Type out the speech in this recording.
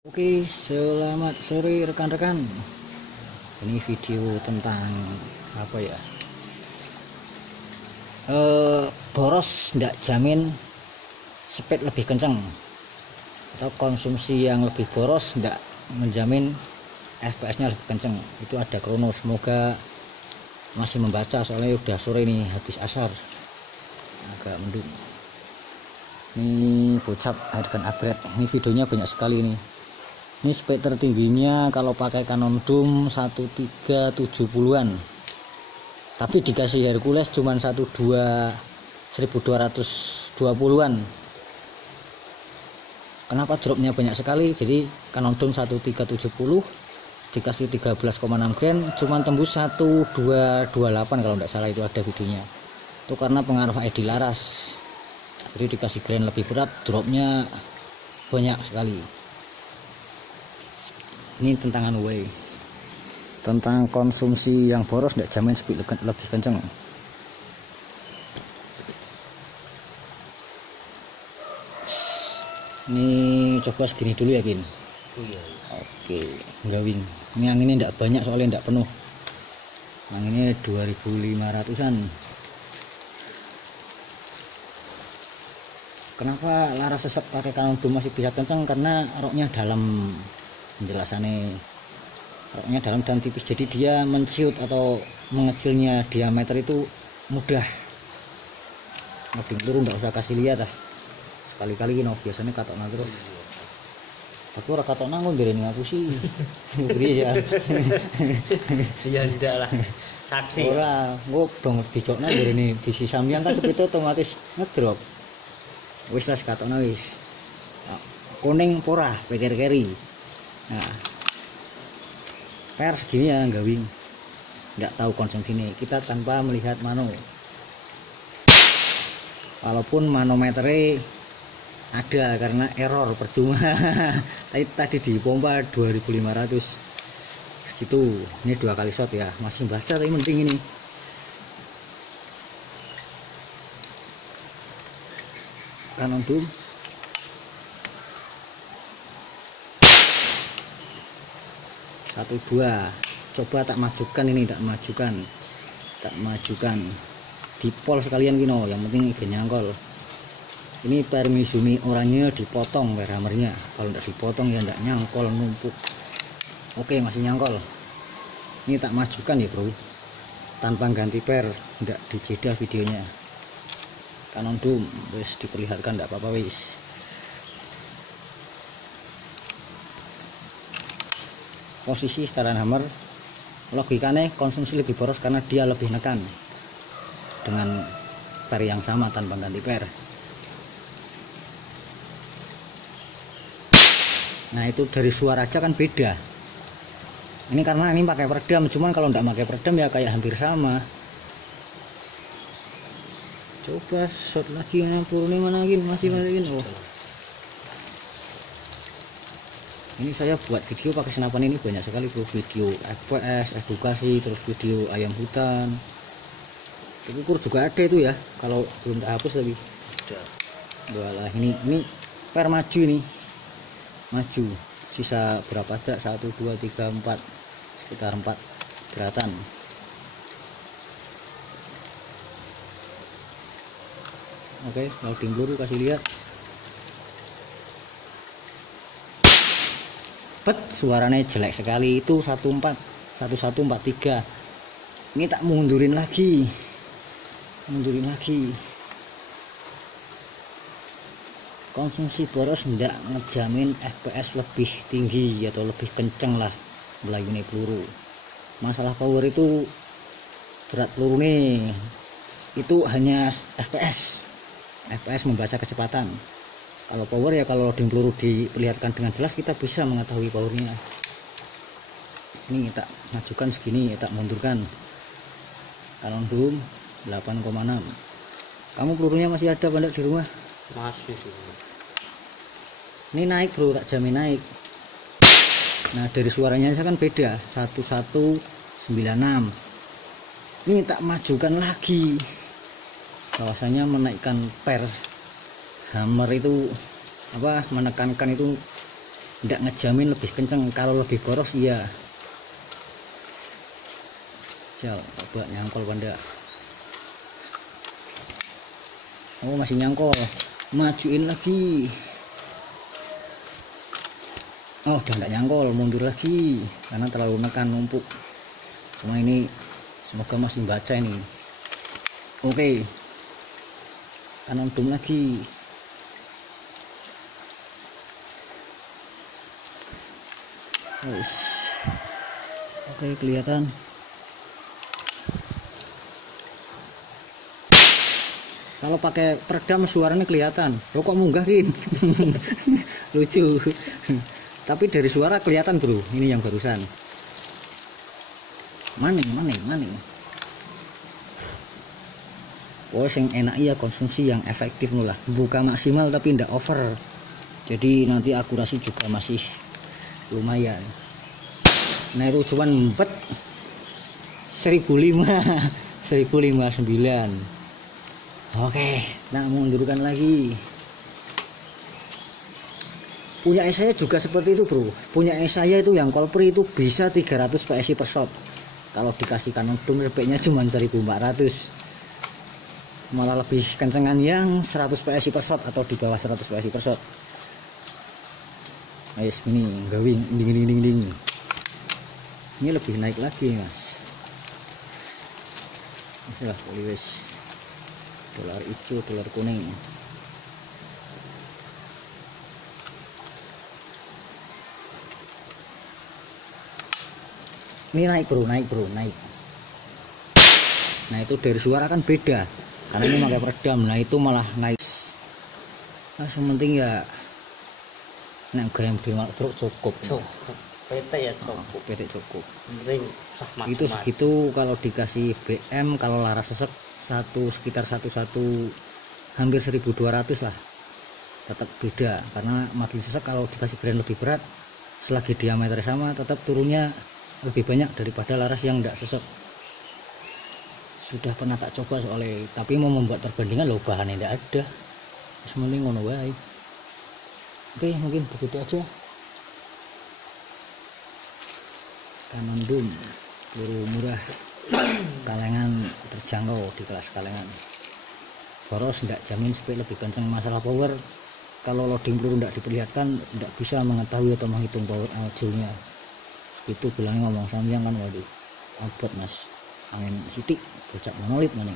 Oke, selamat sore rekan-rekan. Ini video tentang apa ya? Boros ndak jamin speed lebih kencang, atau konsumsi yang lebih boros ndak menjamin FPS-nya lebih kencang. Itu ada krono. Semoga masih membaca, soalnya udah sore nih, habis asar, agak mendung. Ini bocap airgun upgrade. Ini videonya banyak sekali nih. Ini spek tertingginya kalau pakai Canon Zoom 1370-an, tapi dikasih Hercules cuman 1220-an. Kenapa dropnya banyak sekali? Jadi Canon Zoom 1370 dikasih 13,6 gram cuman tembus 1228 kalau tidak salah, itu ada videonya. Itu karena pengaruh ID laras, jadi dikasih grain lebih berat, dropnya banyak sekali. Ini tentang tentang konsumsi yang boros tidak jamin speed lebih kenceng. Ini coba segini dulu ya, Kin. Oke, gawing. Ini anginnya tidak banyak soalnya tidak penuh. Anginnya 2500-an. Kenapa laras sesek pakai Canon Zoom masih bisa kenceng? Karena roknya dalam. Penjelasannya, roknya dalam dan tipis, jadi dia menciut atau mengecilnya diameter itu mudah. Ngoding turun nggak usah kasih lihat lah, sekali-kali no, biasanya katok nagro. Aku ora katok nanggung dari ini aku sih. Beri ya. Ya tidak lah, saksi. Ora, gue dong dicokna dari ini bisi sambian kan seperti otomatis ngedrop. Wis lah katokna wis. Kuning porah, pikir keri. Nah, PR segini ya gawing, nggak tahu konsumsi ini kita tanpa melihat mano, walaupun manometernya ada karena error percuma. tadi di pompa 2500 segitu. Ini 2 kali shot ya, masih baca tapi penting ini. Canon Zoom 12, coba tak majukan ini, tak majukan di pol sekalian Kino, yang penting ikan nyangkol. Ini permisumi oranye dipotong per hammernya, kalau tidak dipotong ya tidak nyangkol, numpuk. Oke, masih nyangkol. Ini tak majukan ya bro, tanpa ganti per, tidak dijeda videonya. Canon Zoom wis diperlihatkan, tidak apa-apa wis. Posisi setelan hammer, logikanya konsumsi lebih boros karena dia lebih nekan dengan per yang sama tanpa ganti per. Nah itu dari suara aja kan beda. Ini karena ini pakai peredam, cuman kalau nggak pakai peredam ya kayak hampir sama. Coba shot lagi, yang peluru ini mana lagi, masih lagi. Oh. Ini saya buat video pakai senapan ini banyak sekali bro, video FPS, edukasi, terus video ayam hutan. Ukur juga ada itu ya, kalau belum tak hapus lagi. Walah, ini per maju ini. Maju. Sisa berapa aja? 1 2 3 4. Sekitar 4 deratan. Oke, loading peluru kasih lihat. Suaranya jelek sekali, itu 1143. Ini tak mundurin lagi, konsumsi boros ndak ngejamin FPS lebih tinggi atau lebih kenceng lah melayuni peluru. Masalah power itu berat peluru nih, itu hanya FPS membaca kecepatan. Kalau power ya, kalau loading peluru diperlihatkan dengan jelas kita bisa mengetahui powernya. Ini tak majukan segini, tak mundurkan. Canon Zoom 8,6. Kamu pelurunya masih ada pada di rumah? Masih sih. Ini naik bro, tak jamin naik. Nah dari suaranya saya kan beda, 1196. Ini tak majukan lagi, bahwasanya menaikkan per hammer itu apa, menekankan itu ndak ngejamin lebih kenceng. Kalau lebih boros iya. Coba nyangkol benda. Oh masih nyangkol, majuin lagi. Oh udah nggak nyangkol, mundur lagi karena terlalu menekan numpuk. Cuma ini semoga masih baca ini. Oke, kanan dum lagi. Oke kelihatan. Kalau pakai peredam suaranya kelihatan. Lo kok munggah Kin? Lucu. Tapi dari suara kelihatan bro. Ini yang barusan. Maning. Oh, yang enak ya konsumsi yang efektif lah. Buka maksimal tapi ndak over. Jadi nanti akurasi juga masih lumayan. Nah itu cuman empet 1005, 1059. Oke, nah mundurkan lagi. Punya saya juga seperti itu bro. Punya saya itu yang Colpri itu bisa 300 PSI per shot. Kalau dikasih kanon dum rebeknya cuma 1400. Malah lebih kencengan yang 100 PSI per shot atau di bawah 100 PSI per shot. Ayo ini gawing ding. Ini lebih naik lagi mas. Ya wis. Dolar hijau, dolar kuning. Ini naik bro. Nah itu dari suara kan beda karena ini pakai peredam. Nah itu malah naik. Nah sementing ya nek gayam dewa truk cukup. PT ya cukup. PT cukup. Penting sah maju. Itu segitu kalau dikasih BM, kalau laras sesek sekitar 11 hampir 1200 lah. Tetap beda karena makin sesek kalau dikasih grand lebih berat, selagi diameter sama tetap turunnya lebih banyak daripada laras yang enggak sesek. Sudah pernah tak coba soalnya, tapi mau membuat perbandingan loh bahannya enggak ada. Sementing ngono wae. Oke, mungkin begitu aja. Kanon dum peluru murah, kalengan terjangkau di kelas kalengan. Boros enggak jamin supaya lebih kencang. Masalah power, kalau loading peluru enggak diperlihatkan enggak bisa mengetahui atau menghitung power joule-nya. Itu bilangnya ngomong sambiang kan, waduh abot mas, angin sidik bocak monolit maning.